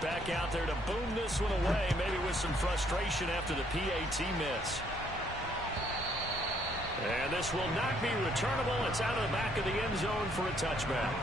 back out there to boom this one away, maybe with some frustration after the PAT miss. And this will not be returnable. It's out of the back of the end zone for a touchback.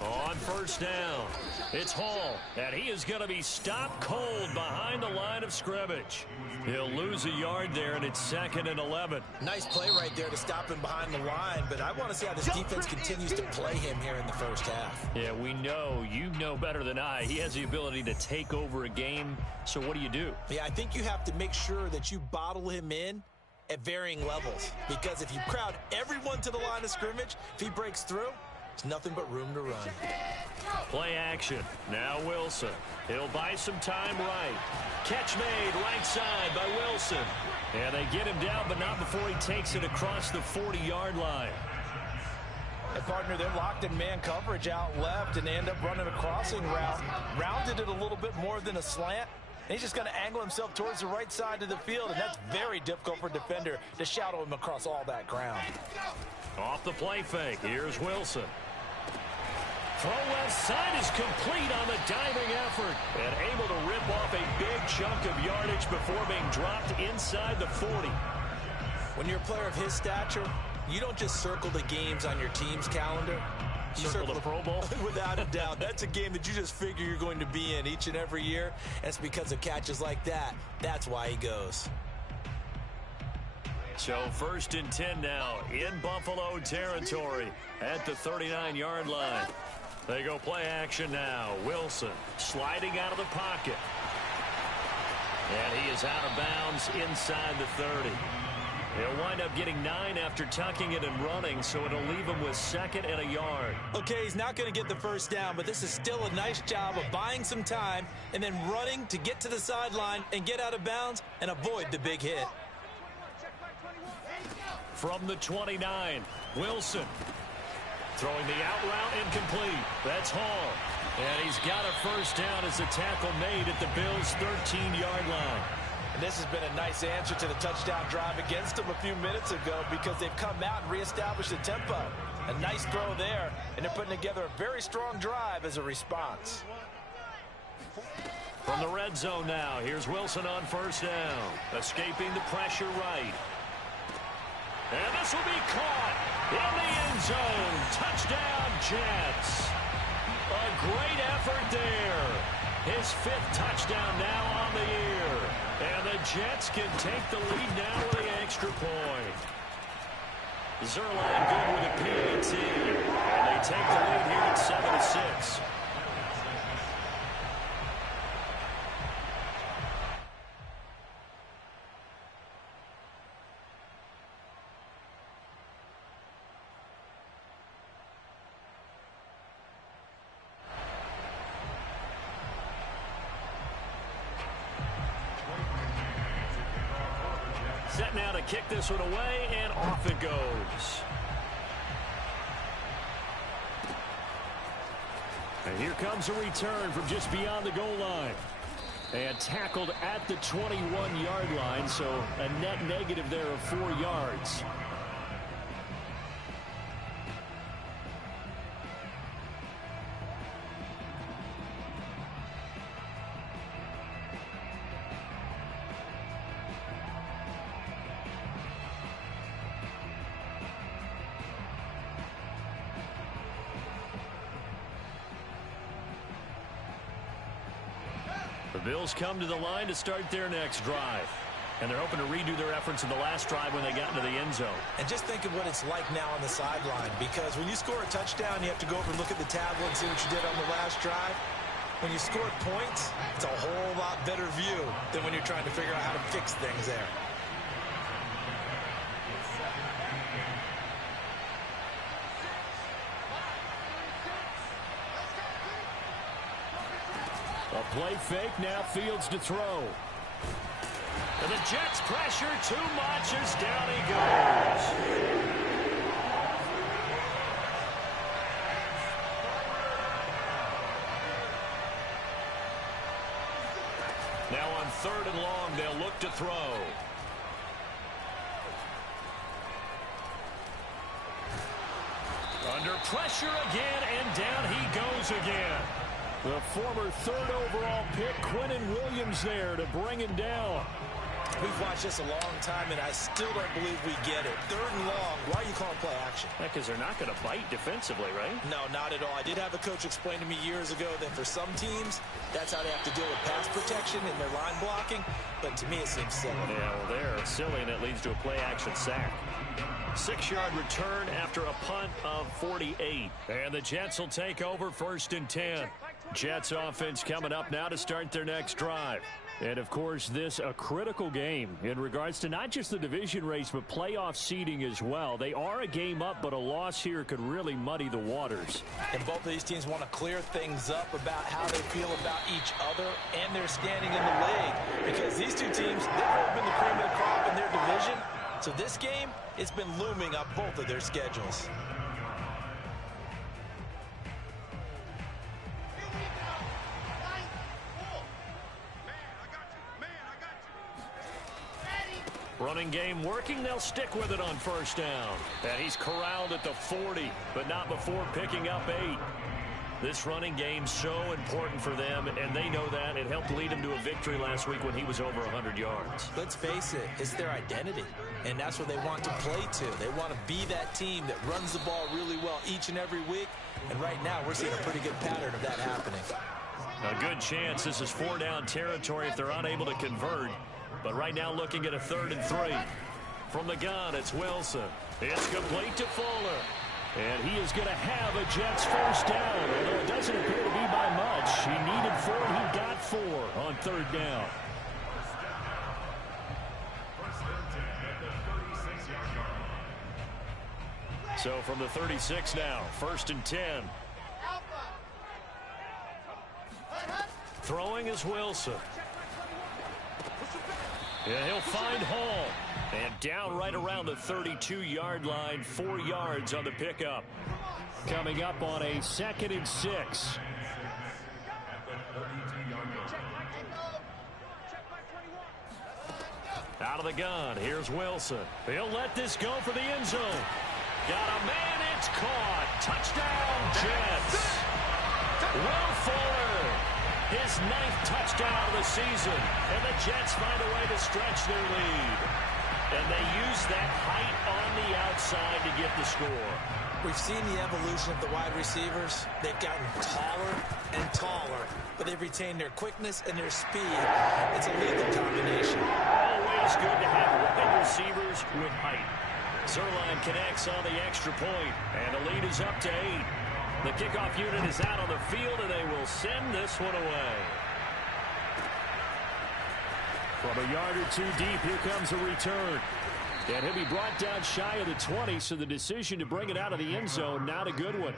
On first down, it's Hall, and he is going to be stopped cold behind the line of scrimmage. He'll lose a yard there, and it's 2nd and 11. Nice play right there to stop him behind the line, but I want to see how this defense continues to play him here in the first half. Yeah, we know, you know better than I, he has the ability to take over a game, so what do you do? Yeah, I think you have to make sure that you bottle him in at varying levels, because if you crowd everyone to the line of scrimmage, if he breaks through, there's nothing but room to run. Play action. Now Wilson. He'll buy some time right. Catch made right side by Wilson. And they get him down, but not before he takes it across the 40-yard line. And partner, they're locked in man coverage out left, and they end up running a crossing route. Rounded it a little bit more than a slant. And he's just going to angle himself towards the right side of the field, and that's very difficult for a defender to shadow him across all that ground. Off the play fake. Here's Wilson. Throw left side is complete on the diving effort and able to rip off a big chunk of yardage before being dropped inside the 40. When you're a player of his stature, you don't just circle the games on your team's calendar. You circle the Pro Bowl? Without a doubt. That's a game that you just figure you're going to be in each and every year. And it's because of catches like that. That's why he goes. So 1st and 10 now in Buffalo territory at the 39-yard line. They go play action now. Wilson sliding out of the pocket. And he is out of bounds inside the 30. He'll wind up getting 9 after tucking it and running, so it'll leave him with 2nd and a yard. Okay, he's not going to get the first down, but this is still a nice job of buying some time and then running to get to the sideline and get out of bounds and avoid the big hit. From the 29, Wilson. Throwing the out route incomplete. That's Hall. And he's got a first down as the tackle made at the Bills' 13-yard line. And this has been a nice answer to the touchdown drive against them a few minutes ago because they've come out and reestablished the tempo. A nice throw there, and they're putting together a very strong drive as a response. From the red zone now, here's Wilson on first down. Escaping the pressure right. And this will be caught in the end zone. Touchdown, Jets. A great effort there. His 5th touchdown now on the year. And the Jets can take the lead now with the extra point. Zerline good with a PAT. And they take the lead here at 7-6. set now to kick this one away, and off it goes. And here comes a return from just beyond the goal line. And tackled at the 21-yard line, so a net negative there of 4 yards. The Bills come to the line to start their next drive. And they're hoping to redo their efforts in the last drive when they got into the end zone. And just think of what it's like now on the sideline, because when you score a touchdown, you have to go over and look at the tablet and see what you did on the last drive. When you score points, it's a whole lot better view than when you're trying to figure out how to fix things there. A play fake, now Fields to throw. And the Jets pressure too much as down he goes. Now on 3rd and long, they'll look to throw. Under pressure again, and down he goes again. The former 3rd overall pick, Quinnen Williams, there to bring him down. We've watched this a long time, and I still don't believe we get it. 3rd and long. Why are you calling play action? Because they're not going to bite defensively, right? No, not at all. I did have a coach explain to me years ago that for some teams, that's how they have to deal with pass protection and their line blocking. But to me, it seems silly. Yeah, well, they're silly, and it leads to a play action sack. 6-yard return after a punt of 48. And the Jets will take over 1st and 10. Jets offense coming up now to start their next drive. And, of course, this a critical game in regards to not just the division race, but playoff seeding as well. They are a game up, but a loss here could really muddy the waters. And both of these teams want to clear things up about how they feel about each other and their standing in the league. Because these two teams, they've really been the cream of the crop in their division. So this game, it's been looming up both of their schedules. Running game working. They'll stick with it on 1st down. And he's corralled at the 40, but not before picking up 8. This running game so important for them, and they know that. It helped lead him to a victory last week when he was over 100 yards. Let's face it, it's their identity, and that's what they want to play to. They want to be that team that runs the ball really well each and every week, and right now we're seeing a pretty good pattern of that happening. A good chance this is 4-down territory if they're unable to convert. But right now looking at a 3rd and 3. From the gun, it's Wilson. It's complete to Fuller. And he is going to have a Jets 1st down, although it doesn't appear to be by much. He needed 4, he got 4 on 3rd down. So from the 36 now, 1st and 10. Throwing is Wilson. Yeah, he'll find Hall. And down right around the 32-yard line, 4 yards on the pickup. Coming up on a 2nd and 6. Out of the gun, here's Wilson. He'll let this go for the end zone. Got a man, it's caught. Touchdown, Jets. Will Fuller, his 9th touchdown of the season. And the Jets find a way to stretch their lead. And they use that height on the outside to get the score. We've seen the evolution of the wide receivers. They've gotten taller and taller, but they've retained their quickness and their speed. It's a lethal combination. Always good to have wide receivers with height. Zerline connects on the extra point, and the lead is up to 8. The kickoff unit is out on the field, and they will send this one away. From a yard or 2 deep, here comes a return. And he'll be brought down shy of the 20, so the decision to bring it out of the end zone, not a good one.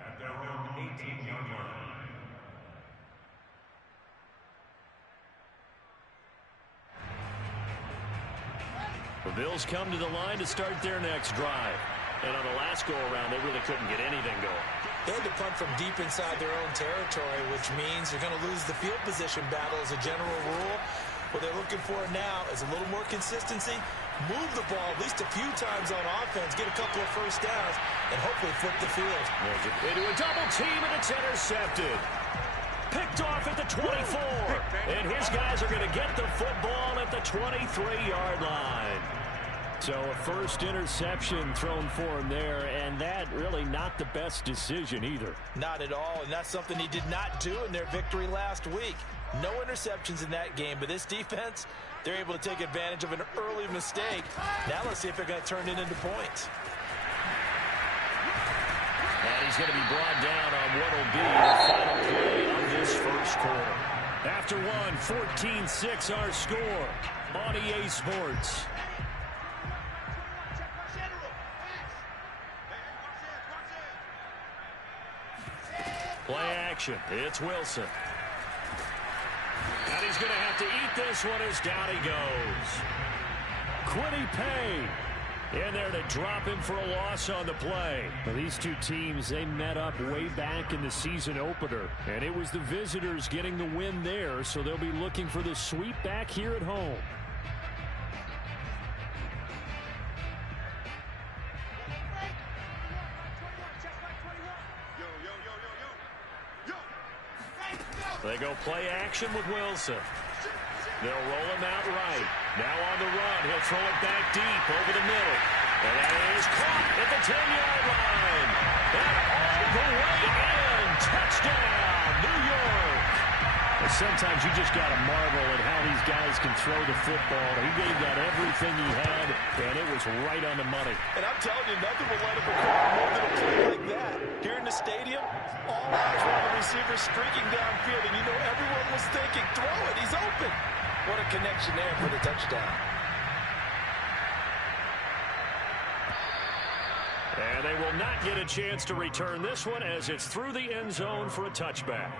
At their own 18-yard line. The Bills come to the line to start their next drive. And on the last go-around, they really couldn't get anything going. They had to punt from deep inside their own territory, which means you're going to lose the field position battle as a general rule. What they're looking for now is a little more consistency, move the ball at least a few times on offense, get a couple of first downs, and hopefully flip the field. Into a double team, and it's intercepted. Picked off at the 24. And his guys are going to get the football at the 23-yard line. So a first interception thrown for him there, and that really not the best decision either. Not at all, and that's something he did not do in their victory last week. No interceptions in that game, but this defense, they're able to take advantage of an early mistake. Now let's see if they're going to turn it into points. And he's going to be brought down on what will be the final play of this first quarter. After one, 14-6 our score on EA Sports. Play action. It's Wilson. And he's going to have to eat this one as down he goes. Quiddy Pay in there to drop him for a loss on the play. Well, these two teams, they met up way back in the season opener. And it was the visitors getting the win there, so they'll be looking for the sweep back here at home. They go play action with Wilson. They'll roll him out right. Now on the run. He'll throw it back deep over the middle. And that is caught at the 10-yard line. And all the way in. Touchdown, New York. Well, sometimes you just got to marvel at how these guys can throw the football. He gave that everything he had, and it was right on the money. And I'm telling you, nothing will let him record more than a play like that. Here in the stadium, all eyes were on the receiver streaking downfield, and you know everyone was thinking, throw it, he's open. What a connection there for the touchdown. And they will not get a chance to return this one as it's through the end zone for a touchback.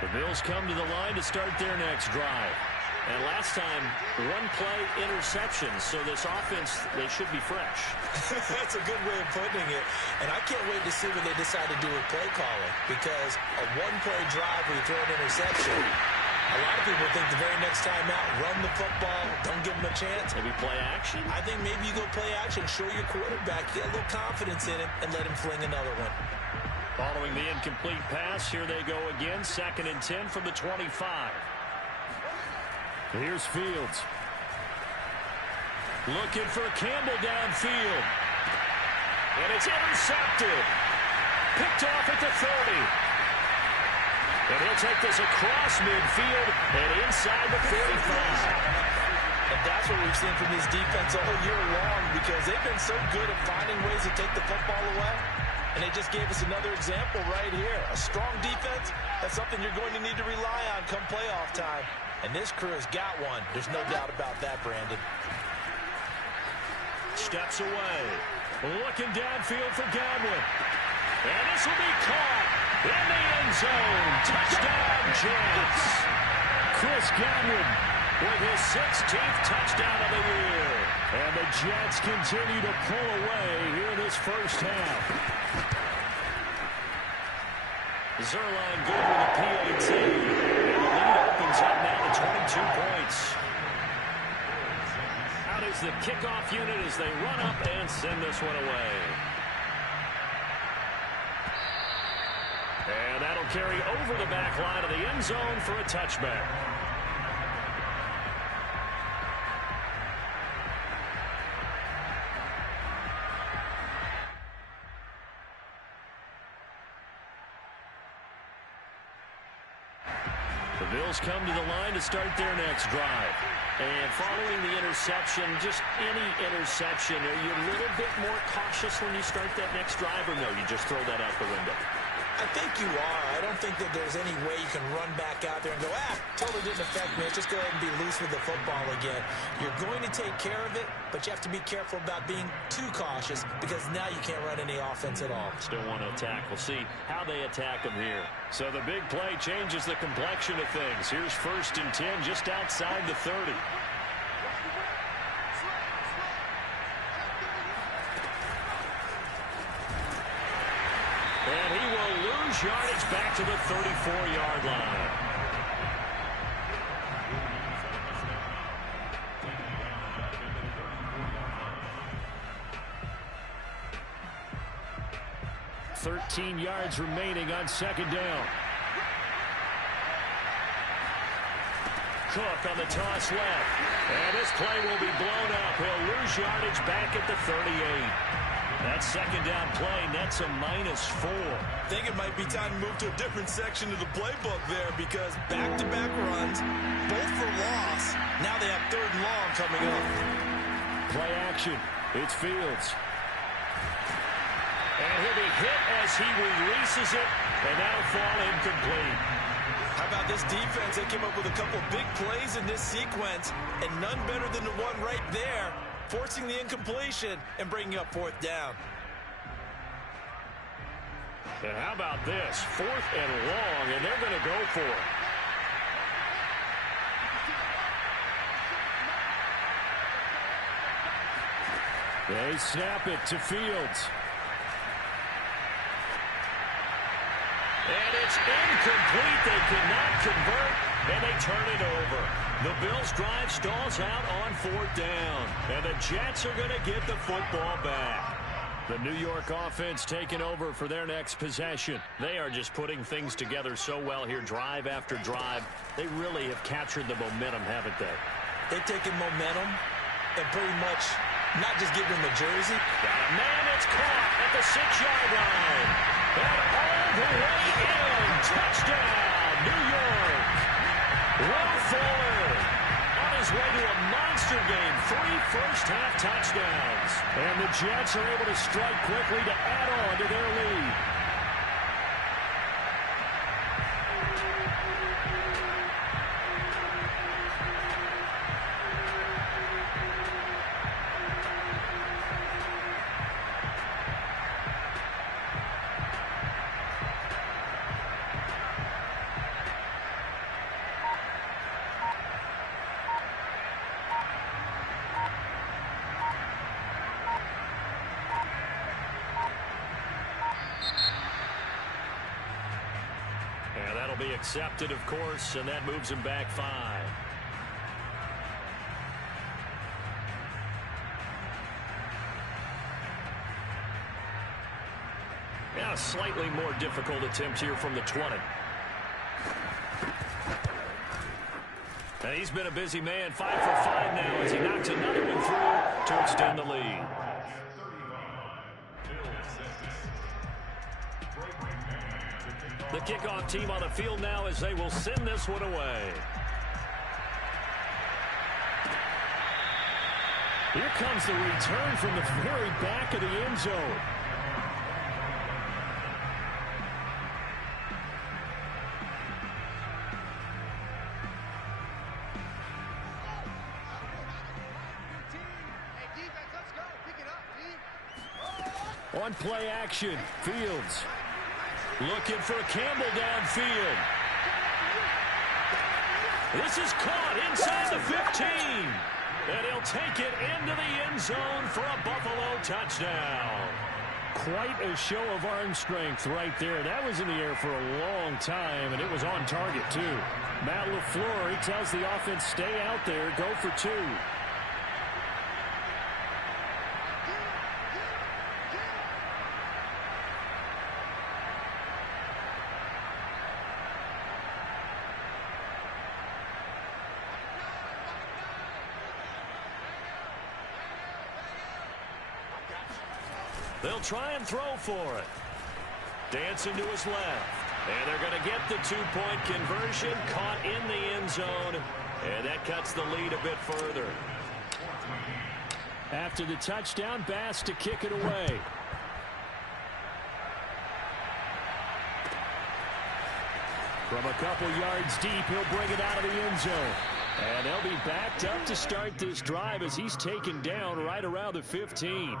The Bills come to the line to start their next drive. And last time, one play interception, so this offense, they should be fresh. That's a good way of putting it. And I can't wait to see what they decide to do with play calling, because a one-play drive where you throw an interception, a lot of people think the very next time out, run the football, don't give them a chance. Maybe play action? I think maybe you go play action, show your quarterback, get a little confidence in him, and let him fling another one. Following the incomplete pass, here they go again. 2nd and 10 from the 25. Here's Fields. Looking for Campbell downfield. And it's intercepted. Picked off at the 30. And he'll take this across midfield and inside the 45. And that's what we've seen from this defense all year long, because they've been so good at finding ways to take the football away. And they just gave us another example right here. A strong defense, that's something you're going to need to rely on come playoff time. And this crew has got one. There's no doubt about that, Brandon. Steps away. Looking downfield for Godwin. And this will be caught in the end zone. Touchdown, Jets. Chris Godwin with his 16th touchdown of the year. And the Jets continue to pull away here in this first half. Zerline good with a PAT. And the lead opens up now to 22 points. Out is the kickoff unit as they run up and send this one away. And that'll carry over the back line of the end zone for a touchback. The Bills come to the line to start their next drive. And following the interception, just any interception, are you a little bit more cautious when you start that next drive, or no, you just throw that out the window? I think you are. I don't think that there's any way you can run back out there and go, totally didn't affect me. Let's just go ahead and be loose with the football again. You're going to take care of it, but you have to be careful about being too cautious because now you can't run any offense at all. Still want to attack. We'll see how they attack them here. So the big play changes the complexion of things. Here's 1st and 10 just outside the 30. And he will lose yardage back to the 34-yard line. $13 yards remaining on 2nd down. Cook on the toss left. And this play will be blown up. He'll lose yardage back at the 38. That 2nd down play nets a -4. I think it might be time to move to a different section of the playbook there because back-to-back runs, both for loss. Now they have 3rd and long coming up. Play action. It's Fields. And he'll be hit as he releases it, and that'll fall incomplete. How about this defense? They came up with a couple big plays in this sequence, and none better than the one right there, forcing the incompletion and bringing up 4th down. And how about this? 4th and long, and they're going to go for it. They snap it to Fields. And it's incomplete. They cannot convert, and they turn it over. The Bills' drive stalls out on 4th down, and the Jets are going to get the football back. The New York offense taking over for their next possession. They are just putting things together so well here, drive after drive. They really have captured the momentum, haven't they? They've taken momentum and pretty much not just giving them the jersey. Got a man, it's caught at the 6-yard line. And all the way in. Touchdown, New York. Will Fuller on his way to a monster game. 3 first-half touchdowns. And the Jets are able to strike quickly to add on to their lead. Be accepted, of course, and that moves him back 5. Yeah, a slightly more difficult attempt here from the 20. And he's been a busy man, 5 for 5 now as he knocks another one through to extend the lead. The kickoff team on the field now as they will send this one away. Here comes the return from the very back of the end zone. On play action, Fields. Looking for Campbell downfield. This is caught inside the 15. And he'll take it into the end zone for a Buffalo touchdown. Quite a show of arm strength right there. That was in the air for a long time, and it was on target, too. Matt LaFleur, he tells the offense, stay out there, go for 2. They'll try and throw for it. Dancing to his left. And they're going to get the 2-point conversion. Caught in the end zone. And that cuts the lead a bit further. After the touchdown, Bass to kick it away. From a couple yards deep, he'll bring it out of the end zone. And they'll be backed up to start this drive as he's taken down right around the 15.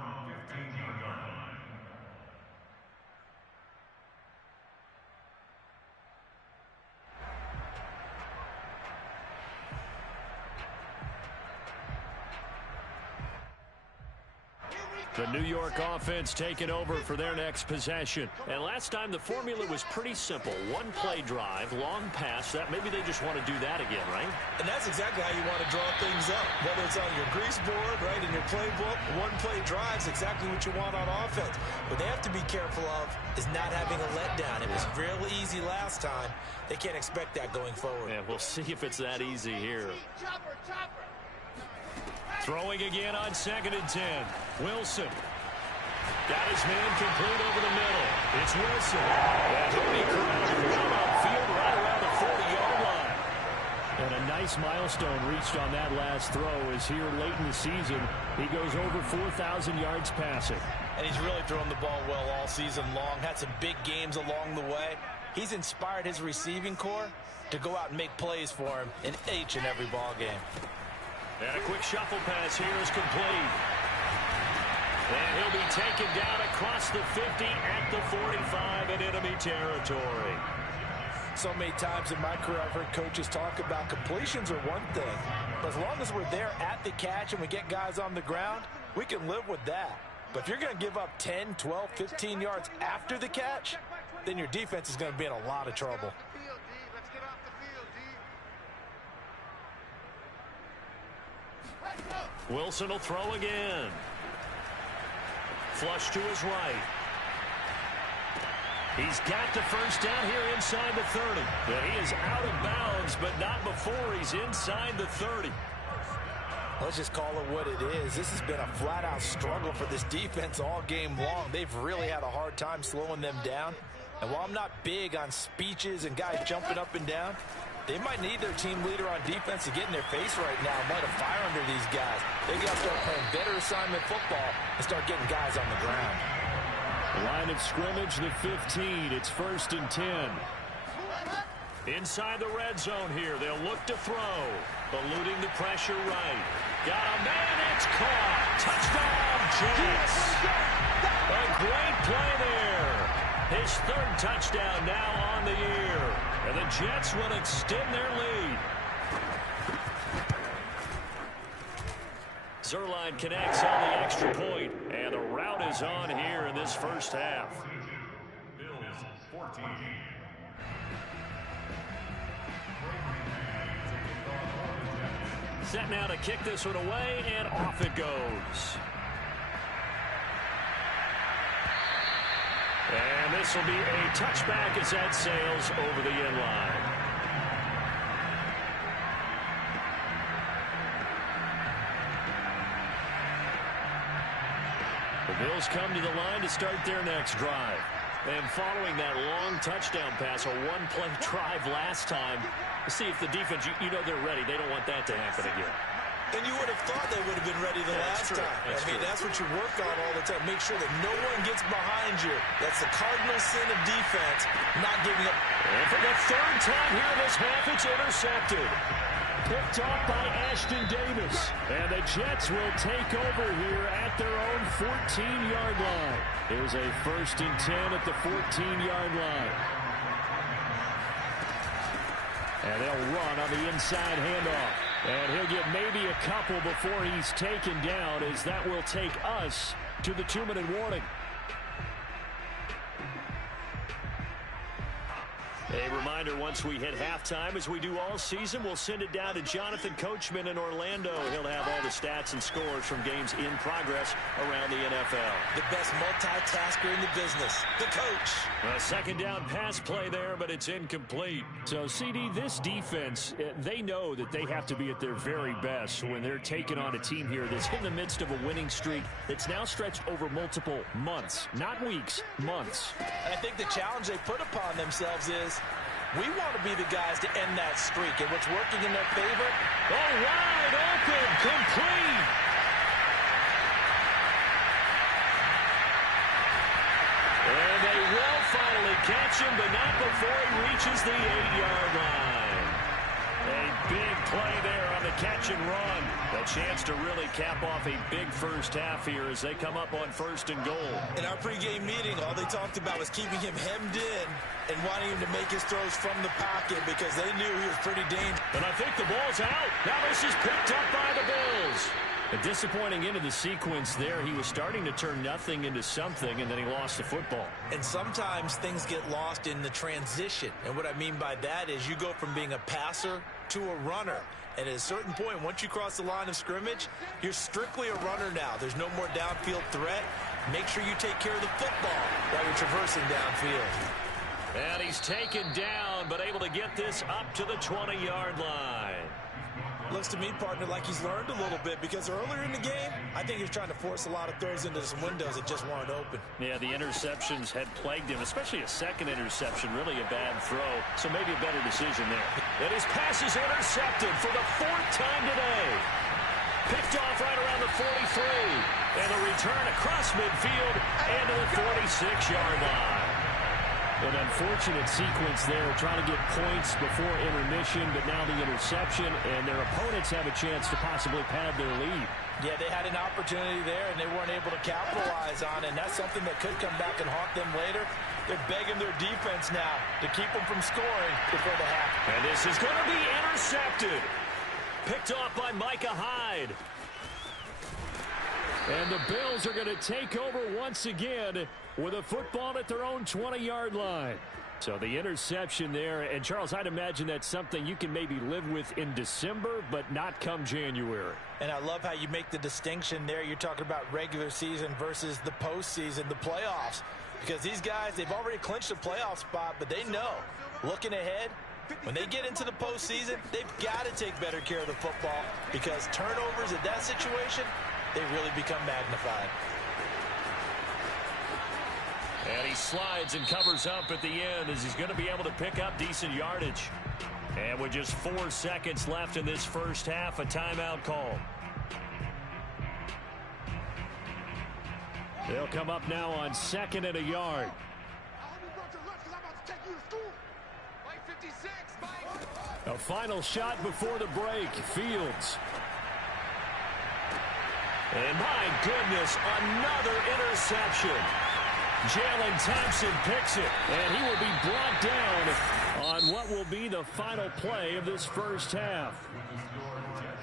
The New York offense taking over for their next possession. And last time the formula was pretty simple. One play drive, long pass. That maybe they just want to do that again, right? And that's exactly how you want to draw things up. Whether it's on your grease board, right, in your playbook, one play drive is exactly what you want on offense. What they have to be careful of is not having a letdown. It was real easy last time. They can't expect that going forward. Yeah, we'll see if it's that easy here. Throwing again on 2nd and 10. Wilson. Got his man complete over the middle. It's Wilson. And he'll be corralled well upfield right around the 40-yard line. And a nice milestone reached on that last throw as here late in the season, he goes over 4,000 yards passing. And he's really thrown the ball well all season long. Had some big games along the way. He's inspired his receiving corps to go out and make plays for him in each and every ball game. And a quick shuffle pass here is complete. And he'll be taken down across the 50 at the 45 in enemy territory. So many times in my career I've heard coaches talk about completions are one thing. But as long as we're there at the catch and we get guys on the ground, we can live with that. But if you're going to give up 10, 12, 15 yards after the catch, then your defense is going to be in a lot of trouble. Wilson will throw again. Flush to his right. He's got the first down here inside the 30. But he is out of bounds, but not before he's inside the 30. Let's just call it what it is. This has been a flat-out struggle for this defense all game long. They've really had a hard time slowing them down. And while I'm not big on speeches and guys jumping up and down, they might need their team leader on defense to get in their face right now and light a fire under these guys. They got to start playing better assignment football and start getting guys on the ground. Line of scrimmage, the 15. It's 1st and 10. Inside the red zone here. They'll look to throw. Eluding the pressure right. Got a man. It's caught. Touchdown, Jets. A great play there. His 3rd touchdown now on the year. And the Jets will extend their lead. Zerline connects on the extra point, and the route is on here in this first half. Bills 14. Set now to kick this one away, and off it goes. And this will be a touchback as that sails over the end line. The Bills come to the line to start their next drive. And following that long touchdown pass, a one-play drive last time, see if the defense, you know they're ready. They don't want that to happen again. And you would have thought they would have been ready the last time. That's what you work on all the time. Make sure that no one gets behind you. That's the cardinal sin of defense, not giving up. And for the 3rd time here this half, it's intercepted. Picked off by Ashton Davis. And the Jets will take over here at their own 14-yard line. There's a 1st and 10 at the 14-yard line. And they'll run on the inside handoff. And he'll get maybe a couple before he's taken down, as that will take us to the 2-minute warning. A reminder, once we hit halftime, as we do all season, we'll send it down to Jonathan Coachman in Orlando. He'll have all the stats and scores from games in progress around the NFL. The best multitasker in the business, the coach. A 2nd down pass play there, but it's incomplete. So, CD, this defense, they know that they have to be at their very best when they're taking on a team here that's in the midst of a winning streak that's now stretched over multiple months, not weeks, months. And I think the challenge they put upon themselves is, we want to be the guys to end that streak, and what's working in their favor? Oh, wide open, complete. And they will finally catch him, but not before he reaches the 8-yard line. A big play there on the catch and run. A chance to really cap off a big first half here as they come up on 1st and goal. In our pregame meeting, all they talked about was keeping him hemmed in and wanting him to make his throws from the pocket because they knew he was pretty dangerous. And I think the ball's out. Now this is picked up by the Bills. A disappointing end of the sequence there. He was starting to turn nothing into something, and then he lost the football. And sometimes things get lost in the transition. And what I mean by that is you go from being a passer to a runner. And at a certain point, once you cross the line of scrimmage, you're strictly a runner now. There's no more downfield threat. Make sure you take care of the football while you're traversing downfield. And he's taken down, but able to get this up to the 20-yard line. Looks to me, partner, like he's learned a little bit because earlier in the game, I think he was trying to force a lot of throws into some windows that just weren't open. Yeah, the interceptions had plagued him, especially a second interception, really a bad throw. So maybe a better decision there. And his pass is intercepted for the 4th time today. Picked off right around the 43. And a return across midfield and to the 46-yard line. An unfortunate sequence there, trying to get points before intermission, but now the interception, and their opponents have a chance to possibly pad their lead. Yeah, they had an opportunity there, and they weren't able to capitalize on it, and that's something that could come back and haunt them later. They're begging their defense now to keep them from scoring before the half. And this is going to be intercepted. Picked off by Micah Hyde. And the Bills are going to take over once again with a football at their own 20-yard line. So the interception there, and Charles, I'd imagine that's something you can maybe live with in December, but not come January. And I love how you make the distinction there. You're talking about regular season versus the postseason, the playoffs. Because these guys, they've already clinched a playoff spot, but they know, looking ahead, when they get into the postseason, they've got to take better care of the football because turnovers at that situation, they really become magnified. And he slides and covers up at the end as he's going to be able to pick up decent yardage. And with just 4 seconds left in this first half, a timeout call. They'll come up now on 2nd and a yard. A final shot before the break. Fields. And my goodness, another interception. Jalen Thompson picks it, and he will be brought down on what will be the final play of this first half.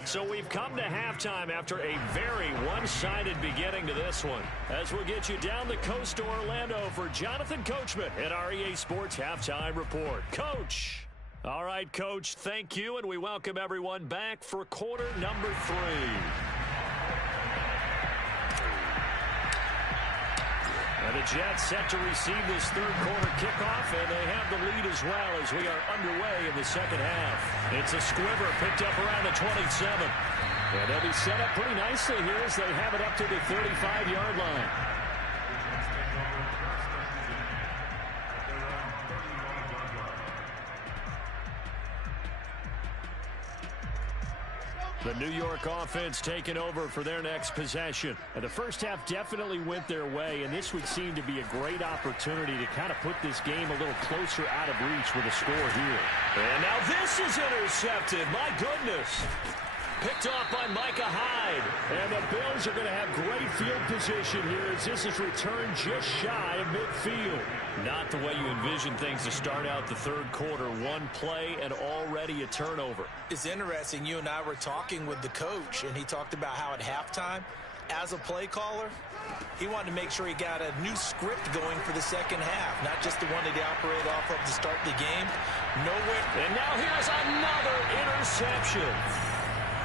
So we've come to halftime after a very one-sided beginning to this one. As we'll get you down the coast to Orlando for Jonathan Coachman at our EA Sports Halftime Report. Coach. All right, Coach, thank you, and we welcome everyone back for quarter number 3. And the Jets set to receive this third quarter kickoff, and they have the lead as well as we are underway in the second half. It's a squiver picked up around the 27. And they'll be set up pretty nicely here as they have it up to the 35-yard line. The New York offense taking over for their next possession. And the first half definitely went their way, and this would seem to be a great opportunity to kind of put this game a little closer out of reach with a score here. And now this is intercepted. My goodness. Picked off by Micah Hyde. And the Bills are going to have great field position here as this is returned just shy of midfield. Not the way you envision things to start out the third quarter. One play and already a turnover. It's interesting. You and I were talking with the coach, and he talked about how at halftime, as a play caller, he wanted to make sure he got a new script going for the second half, not just the one that he operated off of to start the game. Nowhere. And now here's another interception.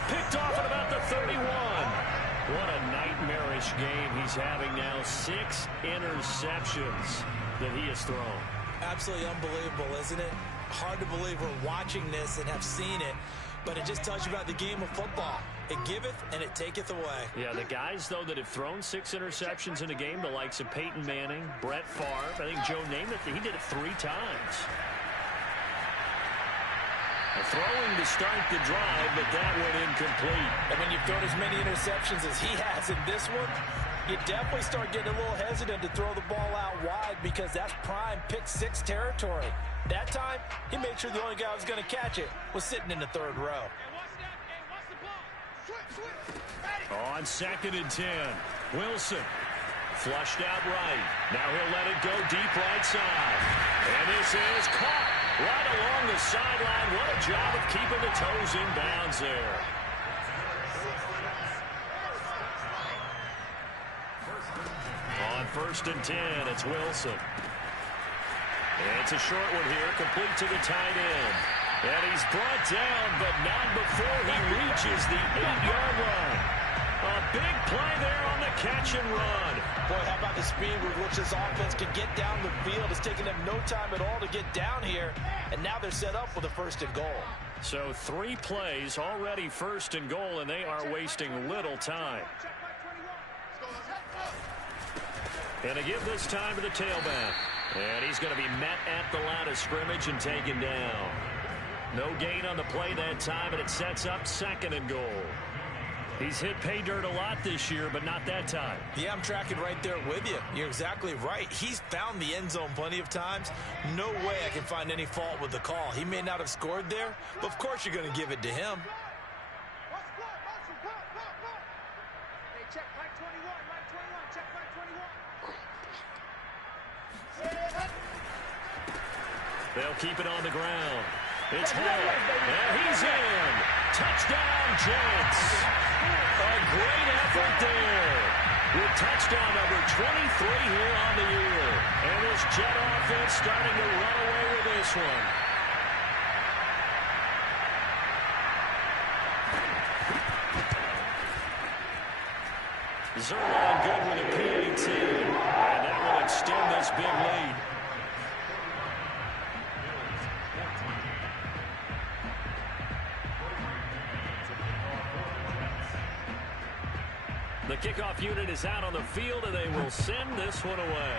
Picked off at about the 31. What a nightmarish game he's having now. 6 interceptions that he has thrown. Absolutely unbelievable, isn't it? Hard to believe we're watching this and have seen it, but it just tells you about the game of football. It giveth and it taketh away. Yeah, the guys, though, that have thrown 6 interceptions in a game, the likes of Peyton Manning, Brett Favre, I think Joe Namath, he did it 3 times. A throwing to start the drive, but that went incomplete. And when you've thrown as many interceptions as he has in this one, You definitely start getting a little hesitant to throw the ball out wide because that's prime pick-6 territory. That time, he made sure the only guy who was going to catch it was sitting in the third row. On 2nd and 10, Wilson flushed out right. Now he'll let it go deep right side. And this is caught right along the sideline. What a job of keeping the toes in bounds there. On 1st and 10, it's Wilson. And it's a short one here, complete to the tight end. And he's brought down, but not before he reaches the 8-yard line. A big play there on the catch and run. Boy, how about the speed with which this offense can get down the field? It's taken them no time at all to get down here, and now they're set up with a 1st and goal. So 3 plays already 1st and goal, and they are wasting little time. And to give this time to the tailback. And he's going to be met at the line of scrimmage and taken down. No gain on the play that time, and it sets up 2nd and goal. He's hit pay dirt a lot this year, but not that time. Yeah, I'm tracking right there with you. You're exactly right. He's found the end zone plenty of times. No way I can find any fault with the call. He may not have scored there, but of course you're going to give it to him. Hey, check Mike 21, check Mike 21. They'll keep it on the ground. It's Hall, and he's in. Touchdown, Jets. A great effort there. With touchdown number 23 here on the year. And this Jet offense starting to run away with this one. Zerline good with a PAT. And that will extend this big lead. The kickoff unit is out on the field, and they will send this one away.